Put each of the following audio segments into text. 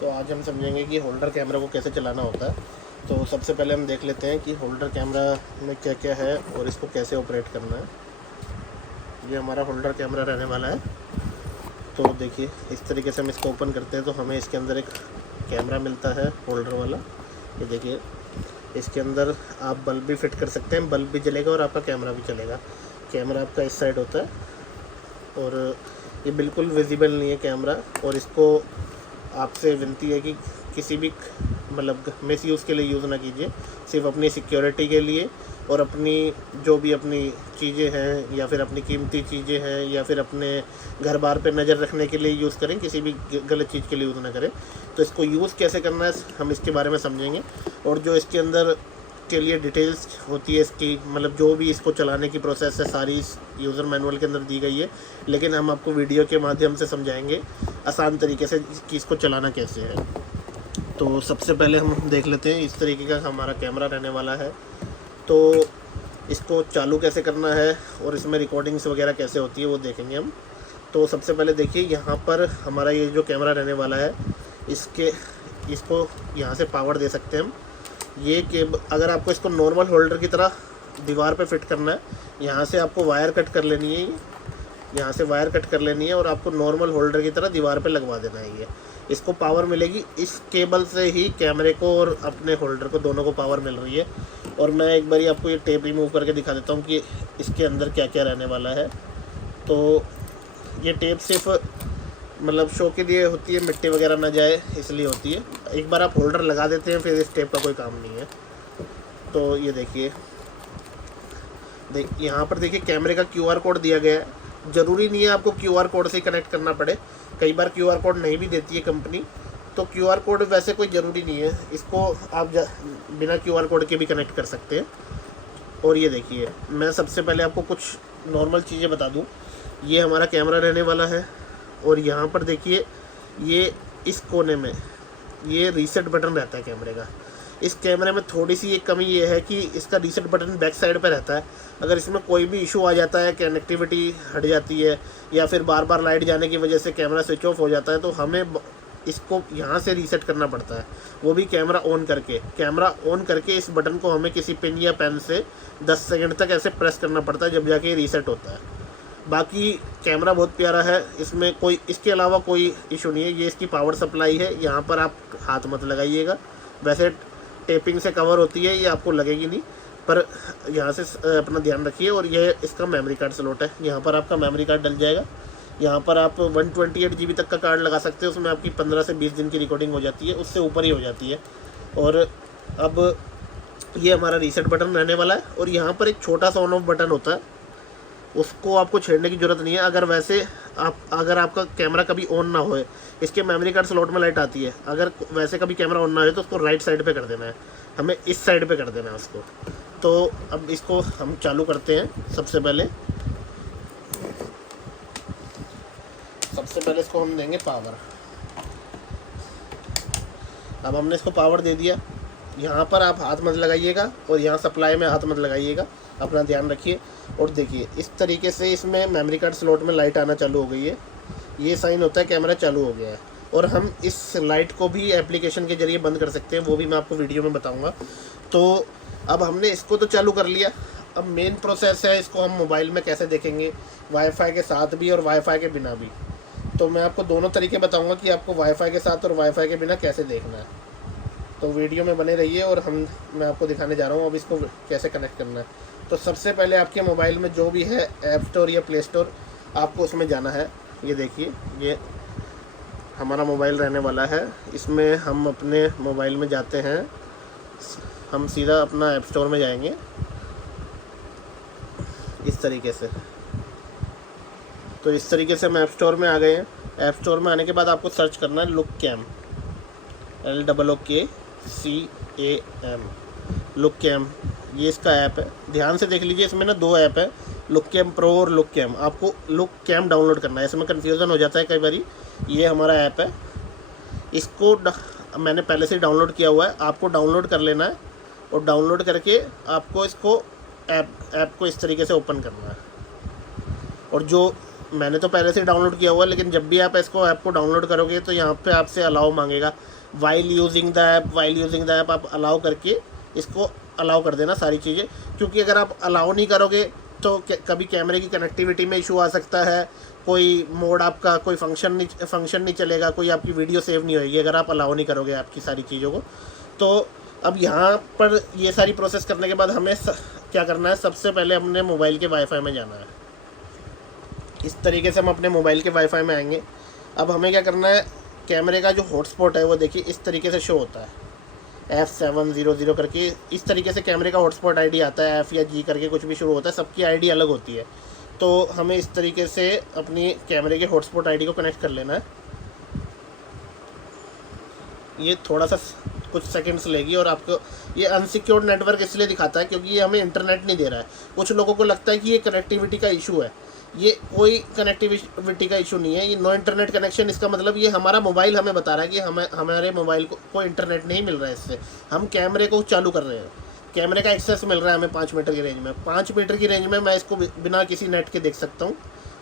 तो आज हम समझेंगे कि होल्डर कैमरा को कैसे चलाना होता है। तो सबसे पहले हम देख लेते हैं कि होल्डर कैमरा में क्या क्या है और इसको कैसे ऑपरेट करना है। ये हमारा होल्डर कैमरा रहने वाला है। तो देखिए इस तरीके से हम इसको ओपन करते हैं तो हमें इसके अंदर एक कैमरा मिलता है होल्डर वाला। ये देखिए इसके अंदर आप बल्ब भी फिट कर सकते हैं, बल्ब भी जलेगा और आपका कैमरा भी चलेगा। कैमरा आपका इस साइड होता है और ये बिल्कुल विजिबल नहीं है कैमरा। और इसको आपसे विनती है कि किसी भी मतलब मिस यूज़ के लिए यूज़ ना कीजिए, सिर्फ अपनी सिक्योरिटी के लिए और अपनी जो भी अपनी चीज़ें हैं या फिर अपनी कीमती चीज़ें हैं या फिर अपने घर बार पे नज़र रखने के लिए यूज़ करें, किसी भी गलत चीज़ के लिए यूज़ ना करें। तो इसको यूज़ कैसे करना है हम इसके बारे में समझेंगे। और जो इसके अंदर के लिए डिटेल्स होती है इसकी, मतलब जो भी इसको चलाने की प्रोसेस है सारी इस यूज़र मैनुअल के अंदर दी गई है, लेकिन हम आपको वीडियो के माध्यम से समझाएंगे आसान तरीके से कि इसको चलाना कैसे है। तो सबसे पहले हम देख लेते हैं, इस तरीके का हमारा कैमरा रहने वाला है। तो इसको चालू कैसे करना है और इसमें रिकॉर्डिंग्स वगैरह कैसे होती है वो देखेंगे हम। तो सबसे पहले देखिए यहाँ पर हमारा ये जो कैमरा रहने वाला है इसको यहाँ से पावर दे सकते हैं हम। ये केबल अगर आपको इसको नॉर्मल होल्डर की तरह दीवार पे फिट करना है, यहाँ से आपको वायर कट कर लेनी है, यहाँ से वायर कट कर लेनी है और आपको नॉर्मल होल्डर की तरह दीवार पे लगवा देना है। ये इसको पावर मिलेगी इस केबल से ही, कैमरे को और अपने होल्डर को दोनों को पावर मिल रही है। और मैं एक बारी आपको ये टेप रिमूव करके दिखा देता हूँ कि इसके अंदर क्या क्या रहने वाला है। तो ये टेप सिर्फ मतलब शो के लिए होती है, मिट्टी वगैरह ना जाए इसलिए होती है। एक बार आप होल्डर लगा देते हैं फिर इस टेप का कोई काम नहीं है। तो ये देखिए यहाँ पर देखिए कैमरे का QR कोड दिया गया है। ज़रूरी नहीं है आपको QR कोड से कनेक्ट करना पड़े, कई बार QR कोड नहीं भी देती है कंपनी। तो QR कोड वैसे कोई ज़रूरी नहीं है, इसको आप बिना QR कोड के भी कनेक्ट कर सकते हैं। और ये देखिए मैं सबसे पहले आपको कुछ नॉर्मल चीज़ें बता दूँ। ये हमारा कैमरा रहने वाला है और यहाँ पर देखिए ये इस कोने में ये रीसेट बटन रहता है कैमरे का। इस कैमरे में थोड़ी सी एक कमी ये है कि इसका रीसेट बटन बैक साइड पे रहता है। अगर इसमें कोई भी इशू आ जाता है, कनेक्टिविटी हट जाती है या फिर बार बार लाइट जाने की वजह से कैमरा स्विच ऑफ हो जाता है, तो हमें इसको यहाँ से रीसेट करना पड़ता है, वो भी कैमरा ऑन करके। कैमरा ऑन करके इस बटन को हमें किसी पिन या पेन से 10 सेकंड तक ऐसे प्रेस करना पड़ता है, जब जाके ये रीसेट होता है। बाकी कैमरा बहुत प्यारा है, इसमें कोई इसके अलावा कोई इशू नहीं है। ये इसकी पावर सप्लाई है, यहाँ पर आप हाथ मत लगाइएगा, वैसे टेपिंग से कवर होती है, ये आपको लगेगी नहीं, पर यहाँ से अपना ध्यान रखिए। और ये इसका मेमोरी कार्ड स्लॉट है, यहाँ पर आपका मेमोरी कार्ड डल जाएगा। यहाँ पर आप 128 GB तक का कार्ड लगा सकते हैं, उसमें आपकी 15 से 20 दिन की रिकॉर्डिंग हो जाती है, उससे ऊपर ही हो जाती है। और अब ये हमारा रीसेट बटन रहने वाला है और यहाँ पर एक छोटा सा ऑन ऑफ बटन होता है, उसको आपको छेड़ने की ज़रूरत नहीं है। अगर आपका कैमरा कभी ऑन ना होए, इसके मेमोरी कार्ड स्लॉट में लाइट आती है, अगर वैसे कभी कैमरा ऑन ना हो तो उसको राइट साइड पे कर देना है, हमें इस साइड पे कर देना है उसको। तो अब इसको हम चालू करते हैं। सबसे पहले इसको हम देंगे पावर। अब हमने इसको पावर दे दिया, यहाँ पर आप हाथ मत लगाइएगा और यहाँ सप्लाई में हाथ मत लगाइएगा, अपना ध्यान रखिए। और देखिए इस तरीके से इसमें मेमोरी कार्ड स्लॉट में लाइट आना चालू हो गई है, ये साइन होता है कैमरा चालू हो गया है। और हम इस लाइट को भी एप्लीकेशन के ज़रिए बंद कर सकते हैं, वो भी मैं आपको वीडियो में बताऊंगा। तो अब हमने इसको तो चालू कर लिया, अब मेन प्रोसेस है इसको हम मोबाइल में कैसे देखेंगे, वाईफाई के साथ भी और वाईफाई के बिना भी। तो मैं आपको दोनों तरीके बताऊँगा कि आपको वाईफाई के साथ और वाईफाई के बिना कैसे देखना है। तो वीडियो में बने रहिए और मैं आपको दिखाने जा रहा हूँ अब इसको कैसे कनेक्ट करना है। तो सबसे पहले आपके मोबाइल में जो भी है ऐप स्टोर या प्ले स्टोर, आपको उसमें जाना है। ये देखिए ये हमारा मोबाइल रहने वाला है, इसमें हम अपने मोबाइल में जाते हैं, हम सीधा अपना ऐप स्टोर में जाएंगे इस तरीके से। तो इस तरीके से हम ऐप स्टोर में आ गए हैं। ऐप स्टोर में आने के बाद आपको सर्च करना है लुककैम, LOOKCAM, लुककैम, ये इसका ऐप है। ध्यान से देख लीजिए, इसमें ना 2 ऐप है, लुककैम प्रो और लुककैम। आपको लुककैम डाउनलोड करना है, इसमें कन्फ्यूज़न हो जाता है कई बारी। ये हमारा ऐप है, इसको मैंने पहले से डाउनलोड किया हुआ है, आपको डाउनलोड कर लेना है। और डाउनलोड करके आपको इसको ऐप को इस तरीके से ओपन करना है। और जो मैंने तो पहले से डाउनलोड किया हुआ है, लेकिन जब भी आप इसको ऐप को डाउनलोड करोगे तो यहाँ पे आपसे अलाउ मांगेगा। वाइल यूजिंग द ऐप आप अलाउ करके इसको अलाउ कर देना सारी चीज़ें, क्योंकि अगर आप अलाउ नहीं करोगे तो कभी कैमरे की कनेक्टिविटी में इशू आ सकता है, कोई मोड आपका कोई फंक्शन नहीं चलेगा, कोई आपकी वीडियो सेव नहीं होएगी अगर आप अलाउ नहीं करोगे आपकी सारी चीज़ों को। तो अब यहाँ पर ये सारी प्रोसेस करने के बाद हमें क्या करना है, सबसे पहले अपने मोबाइल के वाईफाई में जाना है। इस तरीके से हम अपने मोबाइल के वाईफाई में आएंगे। अब हमें क्या करना है, कैमरे का जो हॉटस्पॉट है वो देखिए इस तरीके से शो होता है, F700 करके इस तरीके से कैमरे का हॉटस्पॉट आईडी आता है, F या G करके कुछ भी शुरू होता है, सबकी आईडी अलग होती है। तो हमें इस तरीके से अपनी कैमरे के हॉटस्पॉट आईडी को कनेक्ट कर लेना है। ये थोड़ा सा कुछ सेकंड्स लेगी और आपको ये अनसिक्योर्ड नेटवर्क इसलिए दिखाता है क्योंकि ये हमें इंटरनेट नहीं दे रहा है। कुछ लोगों को लगता है कि ये कनेक्टिविटी का इशू है, ये कोई कनेक्टिविटी का इशू नहीं है, ये नो इंटरनेट कनेक्शन। इसका मतलब ये हमारा मोबाइल हमें बता रहा है कि हमारे मोबाइल को इंटरनेट नहीं मिल रहा है, इससे हम कैमरे को चालू कर रहे हैं, कैमरे का एक्सेस मिल रहा है हमें 5 मीटर की रेंज में। 5 मीटर की रेंज में मैं इसको बिना किसी नेट के देख सकता हूँ,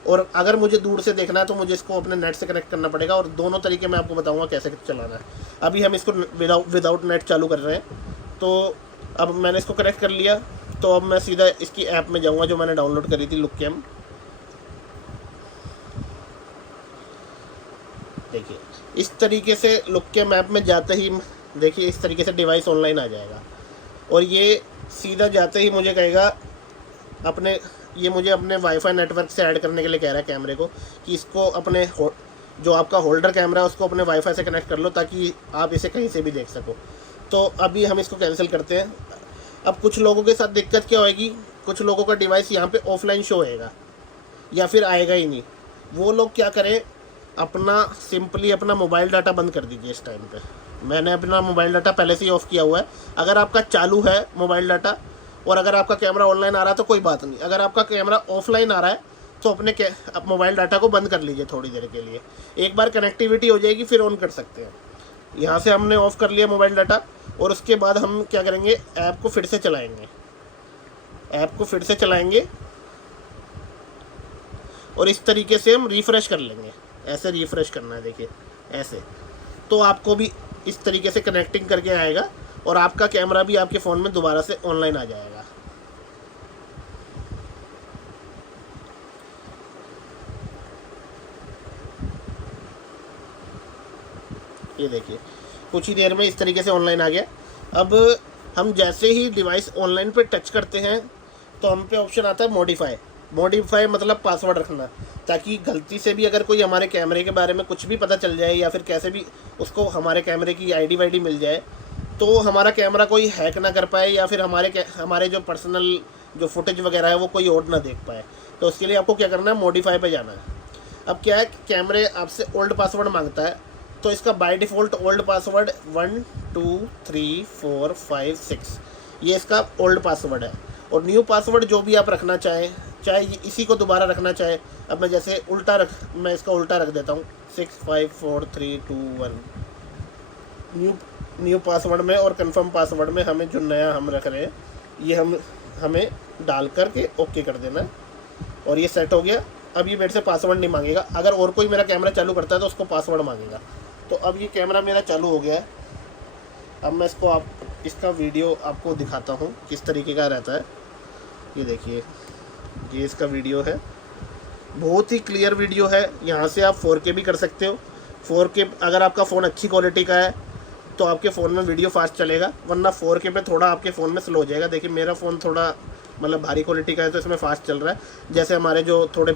और अगर मुझे दूर से देखना है तो मुझे इसको अपने नेट से कनेक्ट करना पड़ेगा, और दोनों तरीके मैं आपको बताऊँगा कैसे चलाना है। अभी हम इसको विदाउट नेट चालू कर रहे हैं। तो अब मैंने इसको कनेक्ट कर लिया, तो अब मैं सीधा इसकी ऐप में जाऊँगा जो मैंने डाउनलोड करी थी, लुकैम। देखिए इस तरीके से लुकैम ऐप में जाते ही देखिए इस तरीके से डिवाइस ऑनलाइन आ जाएगा, और ये सीधा जाते ही मुझे कहेगा ये मुझे अपने वाईफाई नेटवर्क से ऐड करने के लिए कह रहा है कैमरे को, कि इसको अपने जो आपका होल्डर कैमरा है उसको अपने वाईफाई से कनेक्ट कर लो ताकि आप इसे कहीं से भी देख सको। तो अभी हम इसको कैंसिल करते हैं। अब कुछ लोगों के साथ दिक्कत क्या होएगी, कुछ लोगों का डिवाइस यहाँ पे ऑफलाइन शो होएगा या फिर आएगा ही नहीं। वो लोग क्या करें, सिंपली अपना मोबाइल डाटा बंद कर दीजिए इस टाइम पे। मैंने अपना मोबाइल डाटा पहले से ही ऑफ़ किया हुआ है। अगर आपका चालू है मोबाइल डाटा और अगर आपका कैमरा ऑनलाइन आ रहा है तो कोई बात नहीं, अगर आपका कैमरा ऑफलाइन आ रहा है तो अपने मोबाइल डाटा को बंद कर लीजिए थोड़ी देर के लिए। एक बार कनेक्टिविटी हो जाएगी फिर ऑन कर सकते हैं। यहाँ से हमने ऑफ़ कर लिया मोबाइल डाटा, और उसके बाद हम क्या करेंगे, ऐप को फिर से चलाएंगे और इस तरीके से हम रिफ़्रेश कर लेंगे। ऐसे रिफ़्रेश करना है, देखिए ऐसे। तो आपको भी इस तरीके से कनेक्टिंग करके आएगा और आपका कैमरा भी आपके फ़ोन में दोबारा से ऑनलाइन आ जाएगा। ये देखिए कुछ ही देर में इस तरीके से ऑनलाइन आ गया। अब हम जैसे ही डिवाइस ऑनलाइन पे टच करते हैं तो हम पे ऑप्शन आता है मॉडिफाई मतलब पासवर्ड रखना, ताकि गलती से भी अगर कोई हमारे कैमरे के बारे में कुछ भी पता चल जाए या फिर कैसे भी उसको हमारे कैमरे की आईडी वाईडी मिल जाए तो हमारा कैमरा कोई हैक ना कर पाए या फिर हमारे जो पर्सनल जो फुटेज वगैरह है वो कोई और ना देख पाए। तो उसके लिए आपको क्या करना है, मॉडिफाई पे जाना है। अब क्या है, कैमरे आपसे ओल्ड पासवर्ड मांगता है, तो इसका बाय डिफ़ॉल्ट ओल्ड पासवर्ड 1 2 3 4 5 6 ये इसका ओल्ड पासवर्ड है। और न्यू पासवर्ड जो भी आप रखना चाहें, चाहे इसी को दोबारा रखना चाहे। अब मैं जैसे मैं इसका उल्टा रख देता हूँ 6 5 4 3 2 1। न्यू पासवर्ड में और कंफर्म पासवर्ड में हमें जो नया हम रख रहे हैं ये हमें डाल करके ओके कर देना, और ये सेट हो गया। अब ये मेरे से पासवर्ड नहीं मांगेगा। अगर और कोई मेरा कैमरा चालू करता है तो उसको पासवर्ड मांगेगा। तो अब ये कैमरा मेरा चालू हो गया है। अब मैं इसका वीडियो आपको दिखाता हूँ किस तरीके का रहता है। ये देखिए, ये इसका वीडियो है, बहुत ही क्लियर वीडियो है। यहाँ से आप 4K भी कर सकते हो। 4K अगर आपका फ़ोन अच्छी क्वालिटी का है तो आपके फ़ोन में वीडियो फास्ट चलेगा, वरना 4K पे थोड़ा आपके फ़ोन में स्लो हो जाएगा। देखिए मेरा फ़ोन थोड़ा मतलब भारी क्वालिटी का है तो इसमें फास्ट चल रहा है। जैसे हमारे जो थोड़े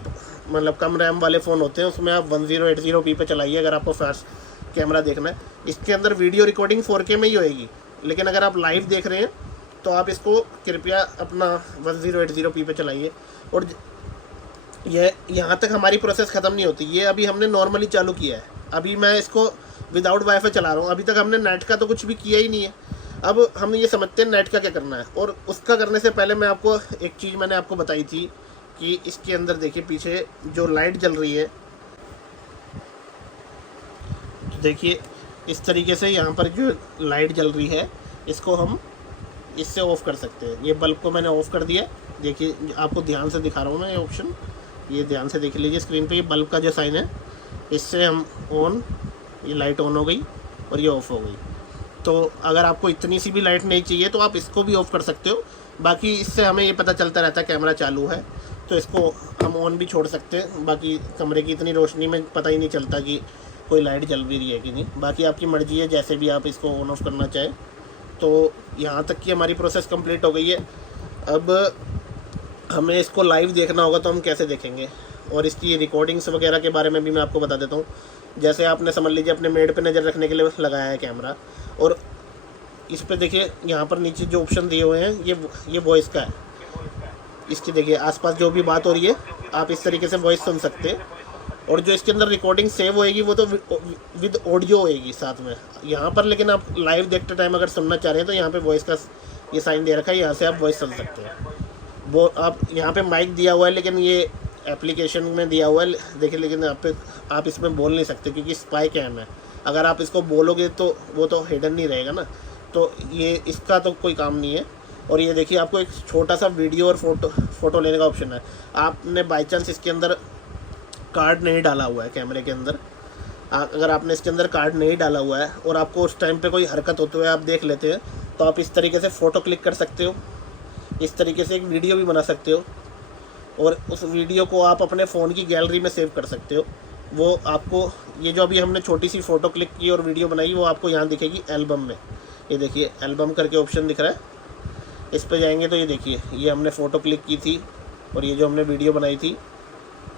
मतलब कम रैम वाले फ़ोन होते हैं उसमें आप 1080p पे चलाइए अगर आपको फास्ट कैमरा देखना है। इसके अंदर वीडियो रिकॉर्डिंग 4K में ही होएगी, लेकिन अगर आप लाइव देख रहे हैं तो आप इसको कृपया अपना 1080p पे चलाइए। और ये यहाँ तक हमारी प्रोसेस ख़त्म नहीं होती। ये अभी हमने नॉर्मली चालू किया है, अभी मैं इसको विदाउट वाईफाई चला रहा हूँ। अभी तक हमने नेट का तो कुछ भी किया ही नहीं है। अब हम ये समझते हैं नेट का क्या करना है, और उसका करने से पहले मैं आपको एक चीज़ मैंने आपको बताई थी कि इसके अंदर देखिए पीछे जो लाइट जल रही है, तो देखिए इस तरीके से यहाँ पर जो लाइट जल रही है इसको हम इससे ऑफ़ कर सकते हैं। ये बल्ब को मैंने ऑफ़ कर दिया, देखिए आपको ध्यान से दिखा रहा हूँ मैं ये ऑप्शन। ये ध्यान से देख लीजिए स्क्रीन पे, ये बल्ब का जो साइन है, इससे हम ऑन, ये लाइट ऑन हो गई और ये ऑफ़ हो गई। तो अगर आपको इतनी सी भी लाइट नहीं चाहिए तो आप इसको भी ऑफ़ कर सकते हो। बाकी इससे हमें ये पता चलता रहता है कैमरा चालू है, तो इसको हम ऑन भी छोड़ सकते हैं। बाकी कमरे की इतनी रोशनी में पता ही नहीं चलता कि कोई लाइट जल भी रही है कि नहीं। बाकी आपकी मर्ज़ी है, जैसे भी आप इसको ऑन ऑफ करना चाहें। तो यहाँ तक की हमारी प्रोसेस कंप्लीट हो गई है। अब हमें इसको लाइव देखना होगा, तो हम कैसे देखेंगे, और इसकी रिकॉर्डिंग्स वगैरह के बारे में भी मैं आपको बता देता हूँ। जैसे आपने समझ लीजिए अपने मेड पे नज़र रखने के लिए लगाया है कैमरा, और इस पे देखिए यहाँ पर नीचे जो ऑप्शन दिए हुए हैं ये वॉइस का है। इसकी देखिए आसपास जो भी बात हो रही है आप इस तरीके से वॉइस सुन सकते हैं। और जो इसके अंदर रिकॉर्डिंग सेव होएगी वो तो विद ऑडियो होएगी साथ में यहाँ पर। लेकिन आप लाइव देखते टाइम अगर सुनना चाह रहे हैं तो यहाँ पे वॉइस का ये साइन दे रखा है, यहाँ से आप वॉइस सुन सकते हैं। वो आप यहाँ पे माइक दिया हुआ है, लेकिन ये एप्लीकेशन में दिया हुआ है देखिए, लेकिन आप इसमें बोल नहीं सकते क्योंकि स्पाई कैम है। अगर आप इसको बोलोगे तो वो तो हिडन नहीं रहेगा ना, तो ये इसका तो कोई काम नहीं है। और ये देखिए आपको एक छोटा सा वीडियो और फ़ोटो लेने का ऑप्शन है। आपने बाई चांस इसके अंदर कार्ड नहीं डाला हुआ है कैमरे के अंदर, अगर आपने इसके अंदर कार्ड नहीं डाला हुआ है और आपको उस टाइम पे कोई हरकत होते हुए आप देख लेते हैं, तो आप इस तरीके से फ़ोटो क्लिक कर सकते हो। इस तरीके से एक वीडियो भी बना सकते हो और उस वीडियो को आप अपने फ़ोन की गैलरी में सेव कर सकते हो। वो आपको ये जो अभी हमने छोटी सी फ़ोटो क्लिक की और वीडियो बनाई, वो आपको यहाँ दिखेगी एल्बम में। ये देखिए एल्बम करके ऑप्शन दिख रहा है, इस पर जाएंगे तो ये देखिए ये हमने फ़ोटो क्लिक की थी और ये जो हमने वीडियो बनाई थी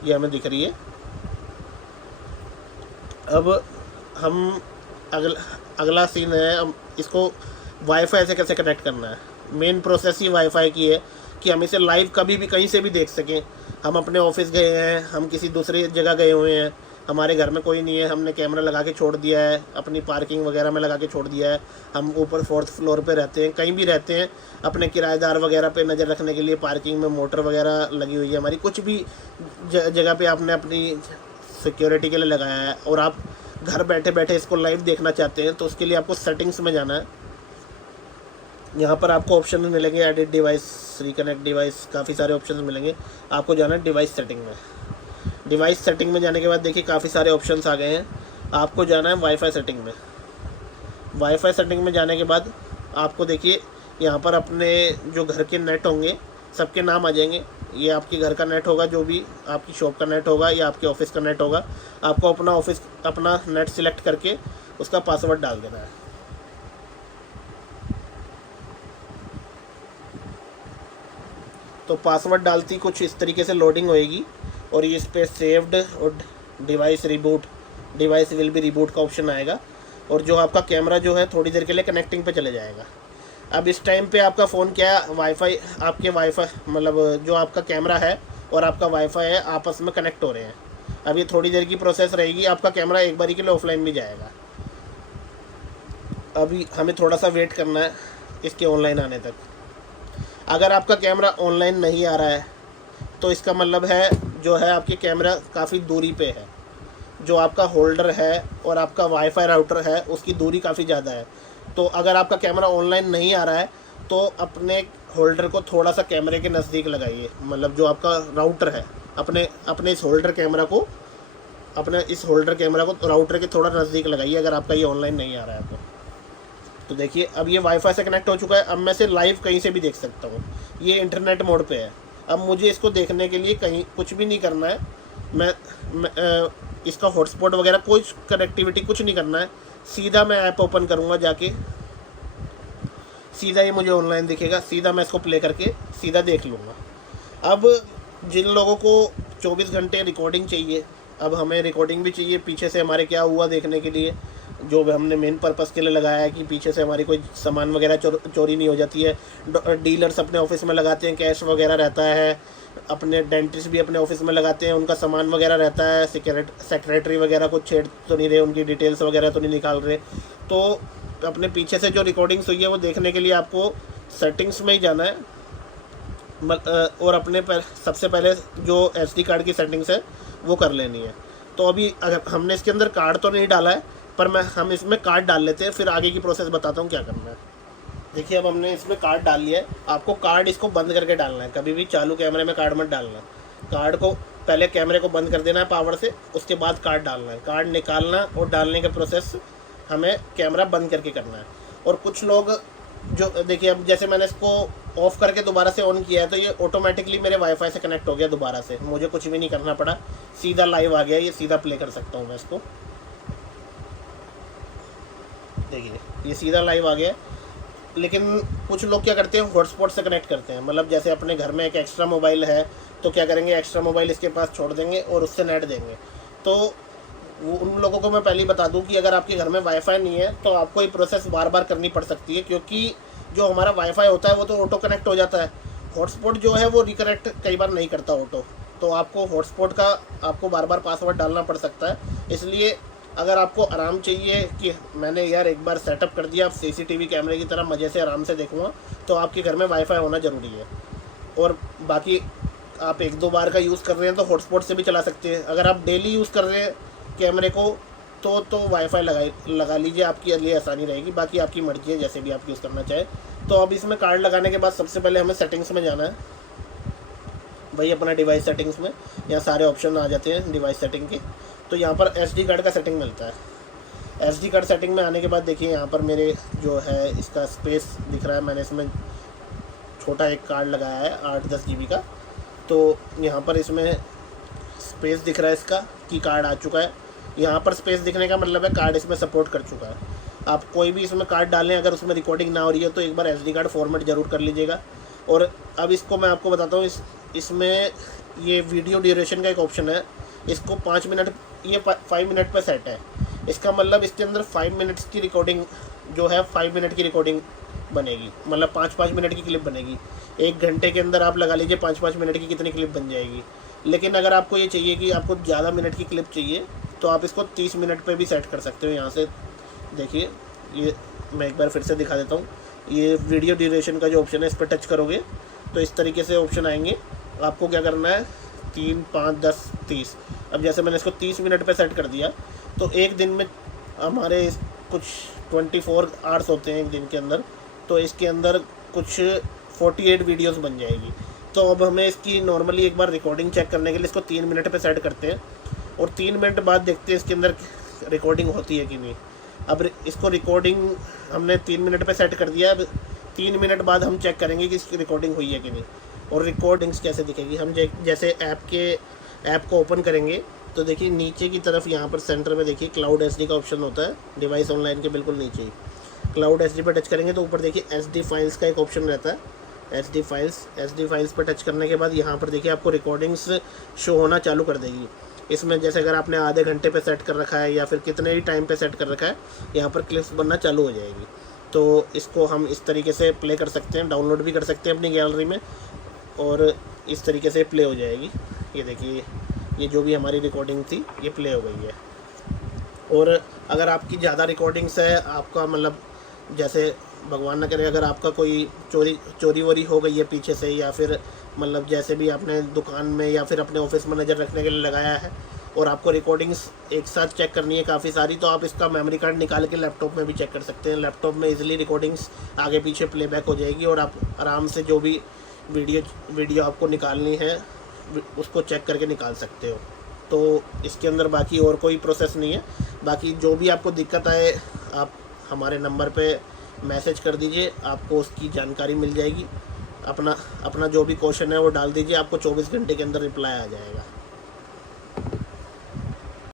ये हमें दिख रही है। अब हम अगला सीन है, हम इसको वाईफाई से कैसे कनेक्ट करना है। मेन प्रोसेस ही वाईफाई की है कि हम इसे लाइव कभी भी कहीं से भी देख सकें। हम अपने ऑफिस गए हैं, हम किसी दूसरी जगह गए हुए हैं, हमारे घर में कोई नहीं है, हमने कैमरा लगा के छोड़ दिया है, अपनी पार्किंग वगैरह में लगा के छोड़ दिया है, हम ऊपर 4th फ्लोर पे रहते हैं, कहीं भी रहते हैं, अपने किराएदार वगैरह पे नज़र रखने के लिए पार्किंग में मोटर वगैरह लगी हुई है हमारी, कुछ भी जगह पे आपने अपनी सिक्योरिटी के लिए लगाया है और आप घर बैठे बैठे इसको लाइव देखना चाहते हैं, तो उसके लिए आपको सेटिंग्स में जाना है। यहाँ पर आपको ऑप्शन मिलेंगे एडिट डिवाइस, रिकनेक्ट डिवाइस, काफ़ी सारे ऑप्शन मिलेंगे। आपको जाना है डिवाइस सेटिंग में। डिवाइस सेटिंग में जाने के बाद देखिए काफ़ी सारे ऑप्शंस आ गए हैं। आपको जाना है वाईफाई सेटिंग में। वाईफाई सेटिंग में जाने के बाद आपको देखिए यहाँ पर अपने जो घर के नेट होंगे सबके नाम आ जाएंगे। ये आपके घर का नेट होगा, जो भी आपकी शॉप का नेट होगा या आपके ऑफिस का नेट होगा। आपको अपना नेट सिलेक्ट करके उसका पासवर्ड डाल देना है। तो पासवर्ड डालती कुछ इस तरीके से लोडिंग होएगी और ये इस पर सेव्ड और डिवाइस विल बी रिबूट का ऑप्शन आएगा और जो आपका कैमरा जो है थोड़ी देर के लिए कनेक्टिंग पे चले जाएगा। अब इस टाइम पे आपका फ़ोन क्या आपके वाईफाई मतलब जो आपका कैमरा है और आपका वाईफाई है आपस में कनेक्ट हो रहे हैं। अब ये थोड़ी देर की प्रोसेस रहेगी, आपका कैमरा एक बारी के लिए ऑफलाइन भी जाएगा। अभी हमें थोड़ा सा वेट करना है इसके ऑनलाइन आने तक। अगर आपका कैमरा ऑनलाइन नहीं आ रहा है तो इसका मतलब है जो है आपके कैमरा काफ़ी दूरी पे है। जो आपका होल्डर है और आपका वाईफाई राउटर है उसकी दूरी काफ़ी ज़्यादा है। तो अगर आपका कैमरा ऑनलाइन नहीं आ रहा है तो अपने होल्डर को थोड़ा सा कैमरे के नज़दीक लगाइए। मतलब जो आपका राउटर है अपने इस होल्डर कैमरा को राउटर के थोड़ा नज़दीक लगाइए अगर आपका ये ऑनलाइन नहीं आ रहा है तो देखिए अब ये वाईफाई से कनेक्ट हो चुका है। अब मैं इसे लाइव कहीं से भी देख सकता हूँ। ये इंटरनेट मोड पे है। अब मुझे इसको देखने के लिए कहीं कुछ भी नहीं करना है। मैं इसका हॉटस्पॉट वगैरह कोई कनेक्टिविटी कुछ नहीं करना है। सीधा मैं ऐप ओपन करूँगा जाके, सीधा ये मुझे ऑनलाइन दिखेगा। सीधा मैं इसको प्ले करके सीधा देख लूँगा। अब जिन लोगों को 24 घंटे रिकॉर्डिंग चाहिए, अब हमें रिकॉर्डिंग भी चाहिए पीछे से हमारे क्या हुआ देखने के लिए, जो हमने मेन पर्पस के लिए लगाया है कि पीछे से हमारी कोई सामान वगैरह चोरी नहीं हो जाती है। डीलर्स अपने ऑफिस में लगाते हैं, कैश वगैरह रहता है। अपने डेंटिस्ट भी अपने ऑफिस में लगाते हैं, उनका सामान वगैरह रहता है। सेक्रेटरी वगैरह को छेड़ तो नहीं रहे, उनकी डिटेल्स वगैरह तो नहीं निकाल रहे। तो अपने पीछे से जो रिकॉर्डिंग्स हुई है वो देखने के लिए आपको सेटिंग्स में ही जाना है और अपने सबसे पहले जो SD कार्ड की सेटिंग्स है वो कर लेनी है। तो अभी अगर हमने इसके अंदर कार्ड तो नहीं डाला है, पर हम इसमें कार्ड डाल लेते हैं, फिर आगे की प्रोसेस बताता हूँ क्या करना है। देखिए अब हमने इसमें कार्ड डाल लिया है। आपको कार्ड इसको बंद करके डालना है, कभी भी चालू कैमरे में कार्ड मत डालना। कार्ड को पहले कैमरे को बंद कर देना है पावर से, उसके बाद कार्ड डालना है, कार्ड निकालना और डालने का प्रोसेस हमें कैमरा बंद करके करना है। और कुछ लोग जो देखिए, अब जैसे मैंने इसको ऑफ़ करके दोबारा से ऑन किया है तो ये ऑटोमेटिकली मेरे वाईफाई से कनेक्ट हो गया दोबारा से, मुझे कुछ भी नहीं करना पड़ा, सीधा लाइव आ गया, ये सीधा प्ले कर सकता हूँ मैं इसको। देखिए ये सीधा लाइव आ गया। लेकिन कुछ लोग क्या करते हैं, हॉटस्पॉट से कनेक्ट करते हैं, मतलब जैसे अपने घर में एक एक्स्ट्रा मोबाइल है तो क्या करेंगे, एक्स्ट्रा मोबाइल इसके पास छोड़ देंगे और उससे नेट देंगे। तो वो उन लोगों को मैं पहले ही बता दूं कि अगर आपके घर में वाईफाई नहीं है तो आपको ये प्रोसेस बार बार करनी पड़ सकती है, क्योंकि जो हमारा वाईफाई होता है वो तो ऑटो कनेक्ट हो जाता है, हॉटस्पॉट जो है वो रिकनेक्ट कई बार नहीं करता ऑटो, तो आपको हॉटस्पॉट का आपको बार बार पासवर्ड डालना पड़ सकता है। इसलिए अगर आपको आराम चाहिए कि मैंने यार एक बार सेटअप कर दिया, आप सीसीटीवी कैमरे की तरह मज़े से आराम से देखूँगा, तो आपके घर में वाईफाई होना ज़रूरी है। और बाकी आप एक दो बार का यूज़ कर रहे हैं तो हॉटस्पॉट से भी चला सकते हैं। अगर आप डेली यूज़ कर रहे हैं कैमरे को तो वाईफाई लगा लीजिए, आपके लिए आसानी रहेगी। बाकी आपकी मर्ज़ी है, जैसे भी आप यूज़ करना चाहें। तो अब इसमें कार्ड लगाने के बाद सबसे पहले हमें सेटिंग्स में जाना है, वही अपना डिवाइस सेटिंग्स में, यहाँ सारे ऑप्शन आ जाते हैं डिवाइस सेटिंग के। तो यहाँ पर SD कार्ड का सेटिंग मिलता है। SD कार्ड सेटिंग में आने के बाद देखिए यहाँ पर मेरे जो है इसका स्पेस दिख रहा है, मैंने इसमें छोटा एक कार्ड लगाया है 8-10 GB का। तो यहाँ पर इसमें स्पेस दिख रहा है इसका कि कार्ड आ चुका है। यहाँ पर स्पेस दिखने का मतलब है कार्ड इसमें सपोर्ट कर चुका है। आप कोई भी इसमें कार्ड डालें, अगर उसमें रिकॉर्डिंग ना हो रही है तो एक बार SD कार्ड फॉर्मेट ज़रूर कर लीजिएगा। और अब इसको मैं आपको बताता हूँ, इसमें ये वीडियो ड्यूरेशन का एक ऑप्शन है, इसको 5 मिनट, ये 5 मिनट पर सेट है। इसका मतलब इसके अंदर 5 मिनट्स की रिकॉर्डिंग जो है 5 मिनट की रिकॉर्डिंग बनेगी, मतलब 5-5 मिनट की क्लिप बनेगी। 1 घंटे के अंदर आप लगा लीजिए 5-5 मिनट की कितनी क्लिप बन जाएगी। लेकिन अगर आपको ये चाहिए कि आपको ज़्यादा मिनट की क्लिप चाहिए तो आप इसको 30 मिनट पे भी सेट कर सकते हो। यहाँ से देखिए, ये मैं एक बार फिर से दिखा देता हूँ, ये वीडियो ड्यूरेशन का जो ऑप्शन है इस पर टच करोगे तो इस तरीके से ऑप्शन आएंगे। आपको क्या करना है, 3, 5, 10, 30। अब जैसे मैंने इसको 30 मिनट पे सेट कर दिया तो एक दिन में हमारे कुछ 24 आवर्स होते हैं एक दिन के अंदर, तो इसके अंदर कुछ 48 वीडियोस बन जाएगी। तो अब हमें इसकी नॉर्मली एक बार रिकॉर्डिंग चेक करने के लिए इसको 3 मिनट पे सेट करते हैं और 3 मिनट बाद देखते हैं इसके अंदर रिकॉर्डिंग होती है कि नहीं। अब इसको रिकॉर्डिंग हमने 3 मिनट पे सेट कर दिया। अब 3 मिनट बाद हम चेक करेंगे कि इसकी रिकॉर्डिंग हुई है कि नहीं। और रिकॉर्डिंग्स कैसे दिखेगी, हम जैसे ऐप को ओपन करेंगे तो देखिए नीचे की तरफ यहाँ पर सेंटर में देखिए क्लाउड SD का ऑप्शन होता है, डिवाइस ऑनलाइन के बिल्कुल नीचे ही क्लाउड SD पर टच करेंगे तो ऊपर देखिए SD फाइल्स का एक ऑप्शन रहता है, SD फाइल्स पर टच करने के बाद यहाँ पर देखिए आपको रिकॉर्डिंग्स शो होना चालू कर देगी। इसमें जैसे अगर आपने आधे घंटे पे सेट कर रखा है या फिर कितने ही टाइम पे सेट कर रखा है, यहाँ पर क्लिप्स बनना चालू हो जाएगी। तो इसको हम इस तरीके से प्ले कर सकते हैं, डाउनलोड भी कर सकते हैं अपनी गैलरी में और इस तरीके से प्ले हो जाएगी। ये देखिए, ये जो भी हमारी रिकॉर्डिंग थी ये प्ले हो गई है। और अगर आपकी ज़्यादा रिकॉर्डिंग्स है, आपका मतलब जैसे भगवान ना करे अगर आपका कोई चोरी वोरी हो गई है पीछे से, या फिर मतलब जैसे भी आपने दुकान में या फिर अपने ऑफिस में नज़र रखने के लिए लगाया है और आपको रिकॉर्डिंग्स एक साथ चेक करनी है काफ़ी सारी, तो आप इसका मेमोरी कार्ड निकाल के लैपटॉप में भी चेक कर सकते हैं। लैपटॉप में इजीली रिकॉर्डिंग्स आगे पीछे प्लेबैक हो जाएगी और आप आराम से जो भी वीडियो आपको निकालनी है उसको चेक करके निकाल सकते हो। तो इसके अंदर बाकी और कोई प्रोसेस नहीं है। बाकी जो भी आपको दिक्कत आए आप हमारे नंबर पे मैसेज कर दीजिए, आपको उसकी जानकारी मिल जाएगी। अपना जो भी क्वेश्चन है वो डाल दीजिए, आपको 24 घंटे के अंदर रिप्लाई आ जाएगा।